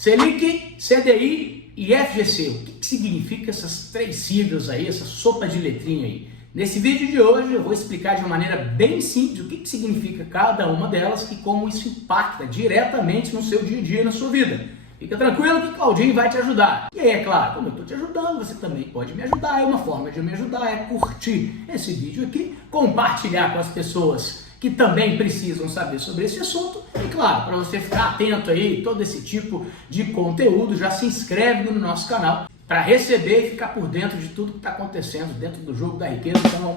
Selic, CDI e FGC. O que significa essas três siglas aí, essa sopa de letrinha aí? Nesse vídeo de hoje eu vou explicar de uma maneira bem simples o que significa cada uma delas e como isso impacta diretamente no seu dia a dia, na sua vida. Fica tranquilo que Claudinho vai te ajudar. E aí, é claro, como eu estou te ajudando, você também pode me ajudar. E uma forma de eu me ajudar é curtir esse vídeo aqui, compartilhar com as pessoas que também precisam saber sobre esse assunto. E claro, para você ficar atento aí, todo esse tipo de conteúdo, já se inscreve no nosso canal para receber e ficar por dentro de tudo que está acontecendo dentro do jogo da riqueza. Então,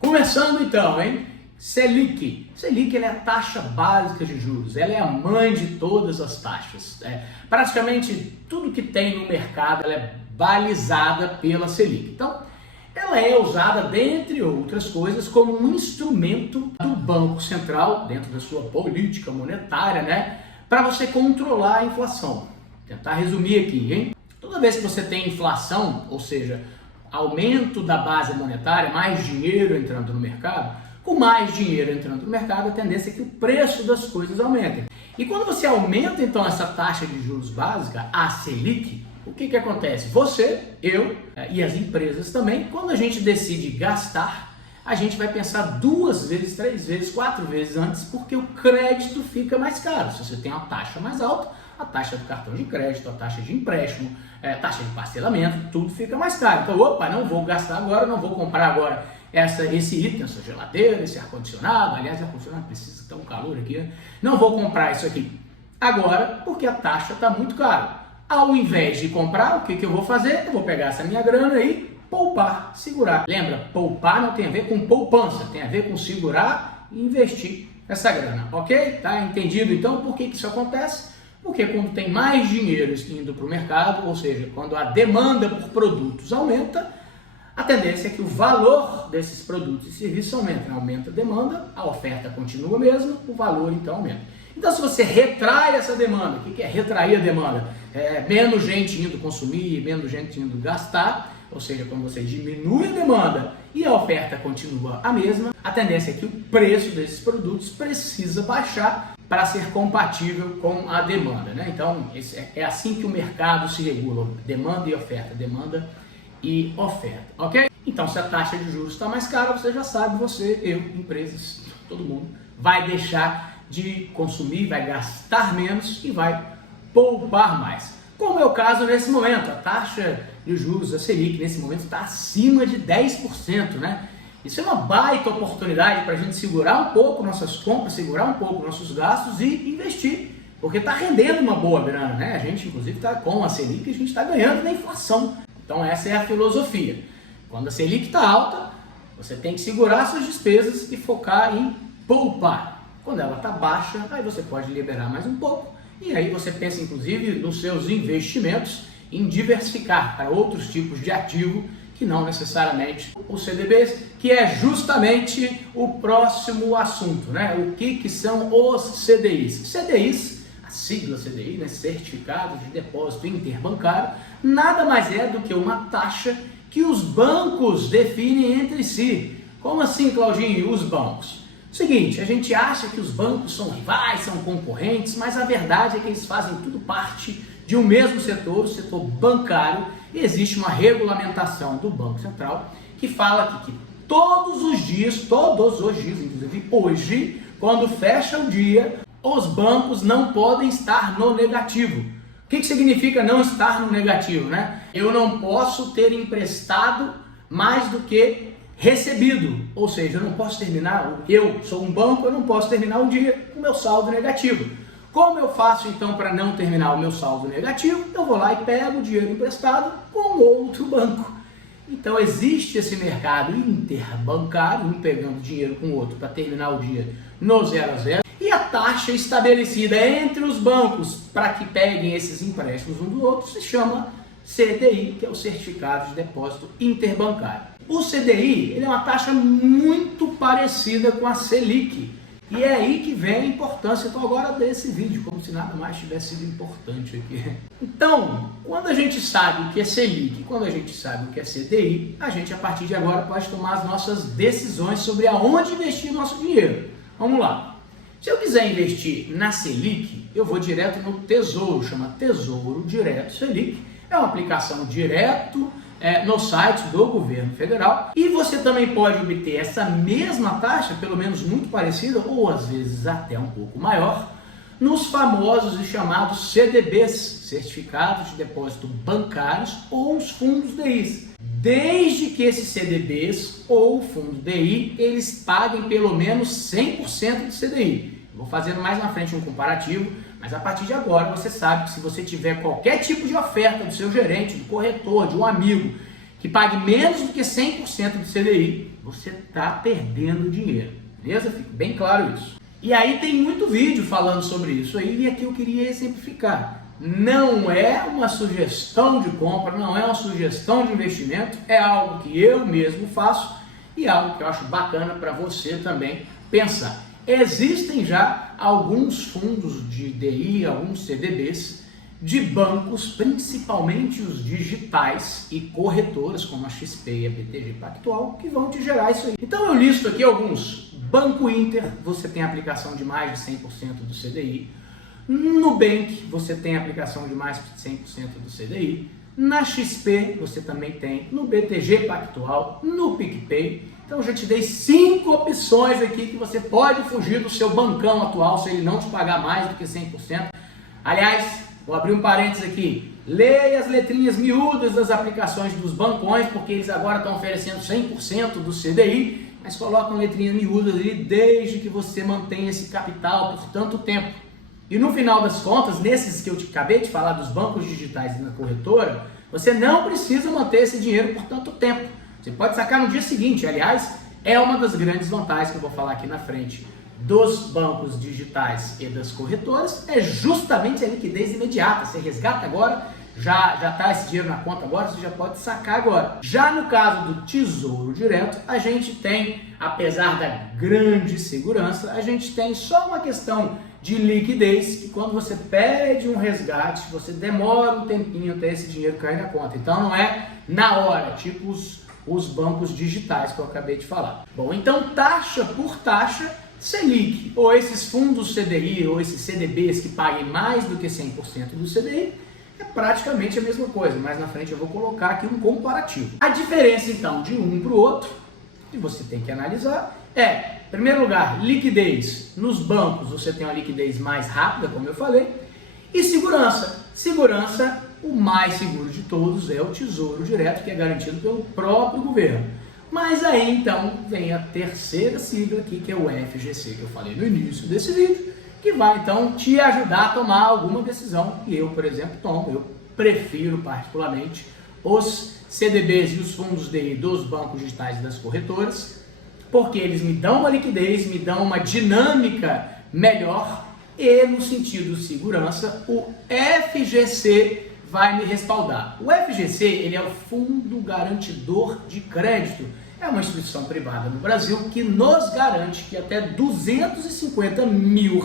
começando então, hein? Selic. Selic ela é a taxa básica de juros, ela é a mãe de todas as taxas. Praticamente tudo que tem no mercado ela é balizada pela Selic. Então, ela é usada, dentre outras coisas, como um instrumento do Banco Central, dentro da sua política monetária, né? Para você controlar a inflação. Vou tentar resumir aqui, hein? Toda vez que você tem inflação, ou seja, aumento da base monetária, mais dinheiro entrando no mercado, com mais dinheiro entrando no mercado, a tendência é que o preço das coisas aumente. E quando você aumenta então essa taxa de juros básica, a Selic, o que acontece? Você, eu e as empresas também, quando a gente decide gastar, a gente vai pensar 2 vezes, 3 vezes, 4 vezes antes, porque o crédito fica mais caro. Se você tem uma taxa mais alta, a taxa do cartão de crédito, a taxa de empréstimo, taxa de parcelamento, tudo fica mais caro. Então, opa, não vou gastar agora, não vou comprar agora esse item, essa geladeira, esse ar-condicionado. Aliás, ar-condicionado precisa estar um calor aqui, né? Não vou comprar isso aqui agora, porque a taxa está muito cara. Ao invés de comprar, o que eu vou fazer? Eu vou pegar essa minha grana e poupar, segurar. Lembra, poupar não tem a ver com poupança, tem a ver com segurar e investir essa grana, ok? Tá entendido então por que isso acontece? Porque quando tem mais dinheiro indo para o mercado, ou seja, quando a demanda por produtos aumenta, a tendência é que o valor desses produtos e serviços aumenta. Aumenta a demanda, a oferta continua mesmo, o valor então aumenta. Então, se você retrai essa demanda, o que é retrair a demanda? Menos gente indo consumir, menos gente indo gastar, ou seja, quando você diminui a demanda e a oferta continua a mesma, a tendência é que o preço desses produtos precisa baixar para ser compatível com a demanda, né? Então, é assim que o mercado se regula, demanda e oferta, ok? Então, se a taxa de juros está mais cara, você já sabe, você, eu, empresas, todo mundo, vai deixar de consumir, vai gastar menos e vai poupar mais. Como é o caso nesse momento, a taxa de juros, a Selic, nesse momento está acima de 10%, né? Isso é uma baita oportunidade para a gente segurar um pouco nossas compras, segurar um pouco nossos gastos e investir, porque está rendendo uma boa grana, né? A gente, inclusive, está com a Selic, a gente está ganhando na inflação. Então, essa é a filosofia. Quando a Selic está alta, você tem que segurar suas despesas e focar em poupar. Quando ela está baixa, aí você pode liberar mais um pouco e aí você pensa, inclusive, nos seus investimentos em diversificar para outros tipos de ativo que não necessariamente os CDBs, que é justamente o próximo assunto, né? O que são os CDIs? CDIs, a sigla CDI, né? Certificado de Depósito Interbancário, nada mais é do que uma taxa que os bancos definem entre si. Como assim, Claudinho, os bancos? Seguinte, a gente acha que os bancos são rivais, são concorrentes, mas a verdade é que eles fazem tudo parte de um mesmo setor, o setor bancário, e existe uma regulamentação do Banco Central que fala que todos os dias, inclusive hoje, quando fecha o dia, os bancos não podem estar no negativo. O que significa não estar no negativo, né? Eu não posso ter emprestado mais do que recebido, ou seja, eu não posso terminar, eu sou um banco, eu não posso terminar o dia com o meu saldo negativo. Como eu faço então para não terminar o meu saldo negativo? Eu vou lá e pego o dinheiro emprestado com outro banco. Então existe esse mercado interbancário, um pegando dinheiro com o outro para terminar o dia no 0 a 0. E a taxa estabelecida entre os bancos para que peguem esses empréstimos um do outro se chama CDI, que é o Certificado de Depósito Interbancário. O CDI ele é uma taxa muito parecida com a Selic. E é aí que vem a importância, então, agora desse vídeo, como se nada mais tivesse sido importante aqui. Então, quando a gente sabe o que é Selic, quando a gente sabe o que é CDI, a gente, a partir de agora, pode tomar as nossas decisões sobre aonde investir o nosso dinheiro. Vamos lá. Se eu quiser investir na Selic, eu vou direto no Tesouro, chama Tesouro Direto Selic. É uma aplicação direto no site do governo federal, e você também pode obter essa mesma taxa, pelo menos muito parecida, ou às vezes até um pouco maior, nos famosos e chamados CDBs, Certificados de Depósito Bancários, ou os fundos DI. Desde que esses CDBs ou fundo DI, eles paguem pelo menos 100% de CDI. Vou fazendo mais na frente um comparativo, mas a partir de agora você sabe que se você tiver qualquer tipo de oferta do seu gerente, do corretor, de um amigo, que pague menos do que 100% do CDI, você está perdendo dinheiro, beleza? Fica bem claro isso. E aí tem muito vídeo falando sobre isso aí, e aqui eu queria exemplificar. Não é uma sugestão de compra, não é uma sugestão de investimento, é algo que eu mesmo faço e algo que eu acho bacana para você também pensar. Existem já alguns fundos de DI, alguns CDBs de bancos, principalmente os digitais e corretoras como a XP e a BTG Pactual, que vão te gerar isso aí. Então eu listo aqui alguns. Banco Inter, você tem aplicação de mais de 100% do CDI. Nubank, você tem aplicação de mais de 100% do CDI. Na XP, você também tem. No BTG Pactual, no PicPay. Então eu já te dei 5 opções aqui que você pode fugir do seu bancão atual se ele não te pagar mais do que 100%. Aliás, vou abrir um parênteses aqui. Leia as letrinhas miúdas das aplicações dos bancões, porque eles agora estão oferecendo 100% do CDI, mas colocam letrinhas miúdas ali desde que você mantenha esse capital por tanto tempo. E no final das contas, nesses que eu acabei de falar dos bancos digitais e na corretora, você não precisa manter esse dinheiro por tanto tempo. Você pode sacar no dia seguinte. Aliás, é uma das grandes vantagens que eu vou falar aqui na frente dos bancos digitais e das corretoras, é justamente a liquidez imediata. Você resgata agora, já está esse dinheiro na conta agora, você já pode sacar agora. Já no caso do Tesouro Direto, a gente tem, apesar da grande segurança, a gente tem só uma questão de liquidez, que quando você pede um resgate, você demora um tempinho até esse dinheiro cair na conta. Então não é na hora, tipo os bancos digitais que eu acabei de falar. Bom, então taxa por taxa, Selic, ou esses fundos CDI, ou esses CDBs que paguem mais do que 100% do CDI, é praticamente a mesma coisa. Mais na frente eu vou colocar aqui um comparativo. A diferença então de um para o outro, que você tem que analisar, é, em primeiro lugar, liquidez. Nos bancos você tem uma liquidez mais rápida, como eu falei, e segurança. Segurança, o mais seguro de todos é o Tesouro Direto, que é garantido pelo próprio governo. Mas aí então vem a terceira sigla aqui, que é o FGC, que eu falei no início desse vídeo, que vai então te ajudar a tomar alguma decisão. E eu, por exemplo, eu prefiro particularmente os CDBs e os fundos dos bancos digitais e das corretoras, porque eles me dão uma liquidez, me dão uma dinâmica melhor, e no sentido de segurança, o FGC vai me respaldar. O FGC, ele é o Fundo Garantidor de Crédito. É uma instituição privada no Brasil que nos garante que até R$250 mil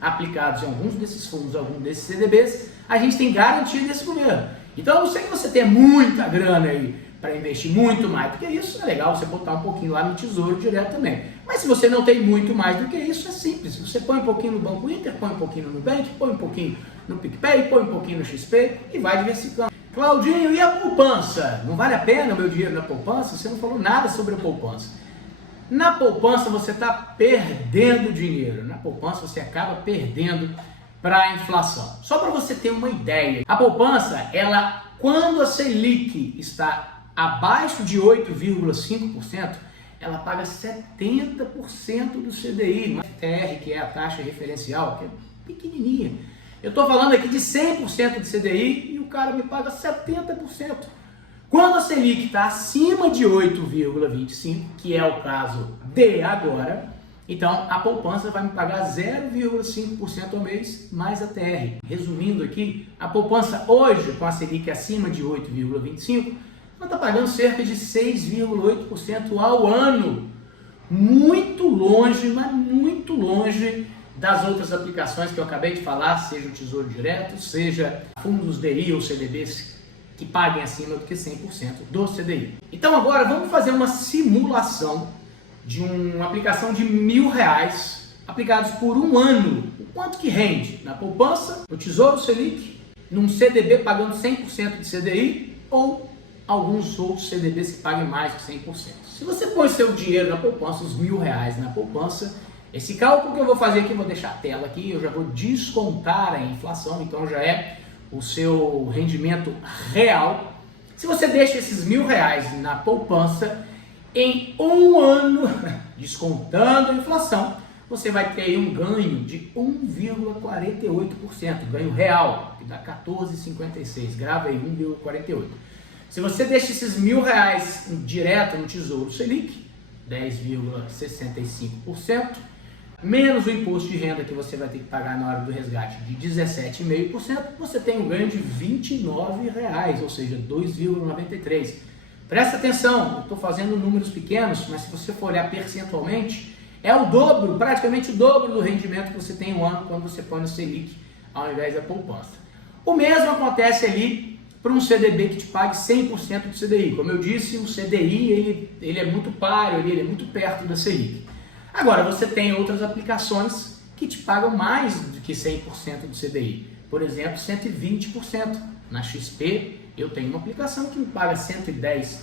aplicados em alguns desses fundos, alguns desses CDBs, a gente tem garantia desse governo. Então, a não ser que você tenha muita grana aí para investir muito mais do que isso, é legal você botar um pouquinho lá no Tesouro Direto também. Mas se você não tem muito mais do que isso, é simples. Você põe um pouquinho no Banco Inter, põe um pouquinho no Nubank, põe um pouquinho no PicPay, põe um pouquinho no XP e vai diversificando. Claudinho, e a poupança? Não vale a pena o meu dinheiro na poupança? Você não falou nada sobre a poupança. Na poupança você está perdendo dinheiro. Na poupança você acaba perdendo para a inflação. Só para você ter uma ideia, a poupança, quando a Selic está abaixo de 8,5%, ela paga 70% do CDI, no FTR, que é a taxa referencial, que é pequenininha. Eu estou falando aqui de 100% de CDI e o cara me paga 70%. Quando a Selic está acima de 8,25%, que é o caso de agora, então a poupança vai me pagar 0,5% ao mês mais a TR. Resumindo aqui, a poupança hoje, com a Selic acima de 8,25%, ela está pagando cerca de 6,8% ao ano. muito longe, mas muito longe das outras aplicações que eu acabei de falar, seja o Tesouro Direto, seja fundos DI ou CDBs que paguem acima do que 100% do CDI. Então agora vamos fazer uma simulação de uma aplicação de R$1.000 aplicados por um ano. O quanto que rende na poupança, no Tesouro Selic, num CDB pagando 100% de CDI ou alguns outros CDBs que paguem mais de 100%. Se você põe seu dinheiro na poupança, os R$1.000 na poupança, esse cálculo que eu vou fazer aqui, vou deixar a tela aqui, eu já vou descontar a inflação, então já é o seu rendimento real. Se você deixa esses R$1.000 na poupança, em um ano, descontando a inflação, você vai ter aí um ganho de 1,48%, ganho real, que dá 14,56, grava aí 1,48%. Se você deixa esses R$1.000 direto no Tesouro Selic, 10,65%, menos o imposto de renda que você vai ter que pagar na hora do resgate de 17,5%, você tem um ganho de R$29, ou seja, 2,93%. Presta atenção, eu estou fazendo números pequenos, mas se você for olhar percentualmente, é o dobro, praticamente o dobro do rendimento que você tem no ano quando você põe no Selic ao invés da poupança. O mesmo acontece ali para um CDB que te pague 100% do CDI. Como eu disse, o CDI ele é muito páreo, ele é muito perto da Selic. Agora, você tem outras aplicações que te pagam mais do que 100% do CDI. Por exemplo, 120%. Na XP, eu tenho uma aplicação que me paga 110%.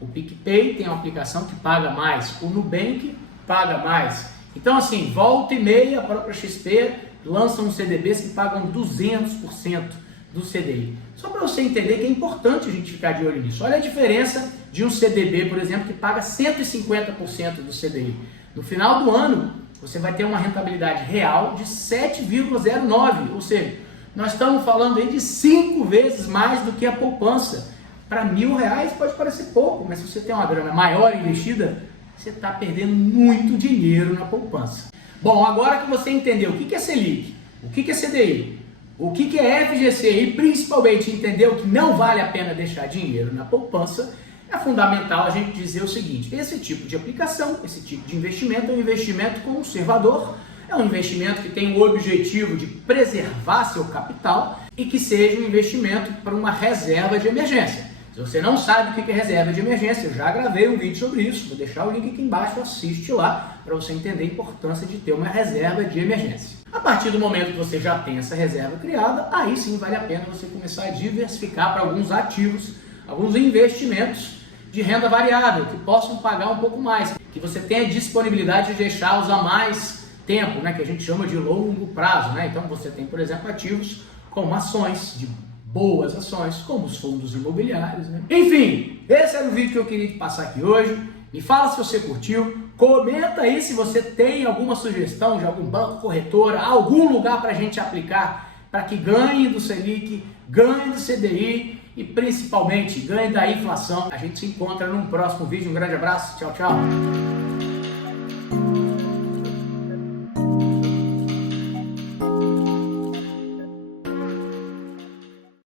O PicPay tem uma aplicação que paga mais. O Nubank paga mais. Então, assim, volta e meia, a própria XP lança uns CDBs que pagam 200% do CDI. Só para você entender que é importante a gente ficar de olho nisso. Olha a diferença de um CDB, por exemplo, que paga 150% do CDI. No final do ano, você vai ter uma rentabilidade real de 7,09%, ou seja, nós estamos falando aí de 5 vezes mais do que a poupança. Para R$1.000 pode parecer pouco, mas se você tem uma grana maior investida, você está perdendo muito dinheiro na poupança. Bom, agora que você entendeu o que é Selic, o que é CDI, o que é FGC e principalmente entendeu que não vale a pena deixar dinheiro na poupança, é fundamental a gente dizer o seguinte: esse tipo de aplicação, esse tipo de investimento é um investimento conservador, é um investimento que tem o objetivo de preservar seu capital e que seja um investimento para uma reserva de emergência. Se você não sabe o que é reserva de emergência, eu já gravei um vídeo sobre isso, vou deixar o link aqui embaixo, assiste lá para você entender a importância de ter uma reserva de emergência. A partir do momento que você já tem essa reserva criada, aí sim vale a pena você começar a diversificar para alguns ativos, alguns investimentos de renda variável, que possam pagar um pouco mais, que você tenha disponibilidade de deixá-los a mais tempo, né, que a gente chama de longo prazo, né? Então você tem, por exemplo, ativos como ações, de boas ações, como os fundos imobiliários, né? Enfim, esse era o vídeo que eu queria te passar aqui hoje. Me fala se você curtiu, comenta aí se você tem alguma sugestão de algum banco, corretora, algum lugar para a gente aplicar para que ganhe do Selic, ganhe do CDI e principalmente ganhe da inflação. A gente se encontra num próximo vídeo. Um grande abraço, tchau, tchau.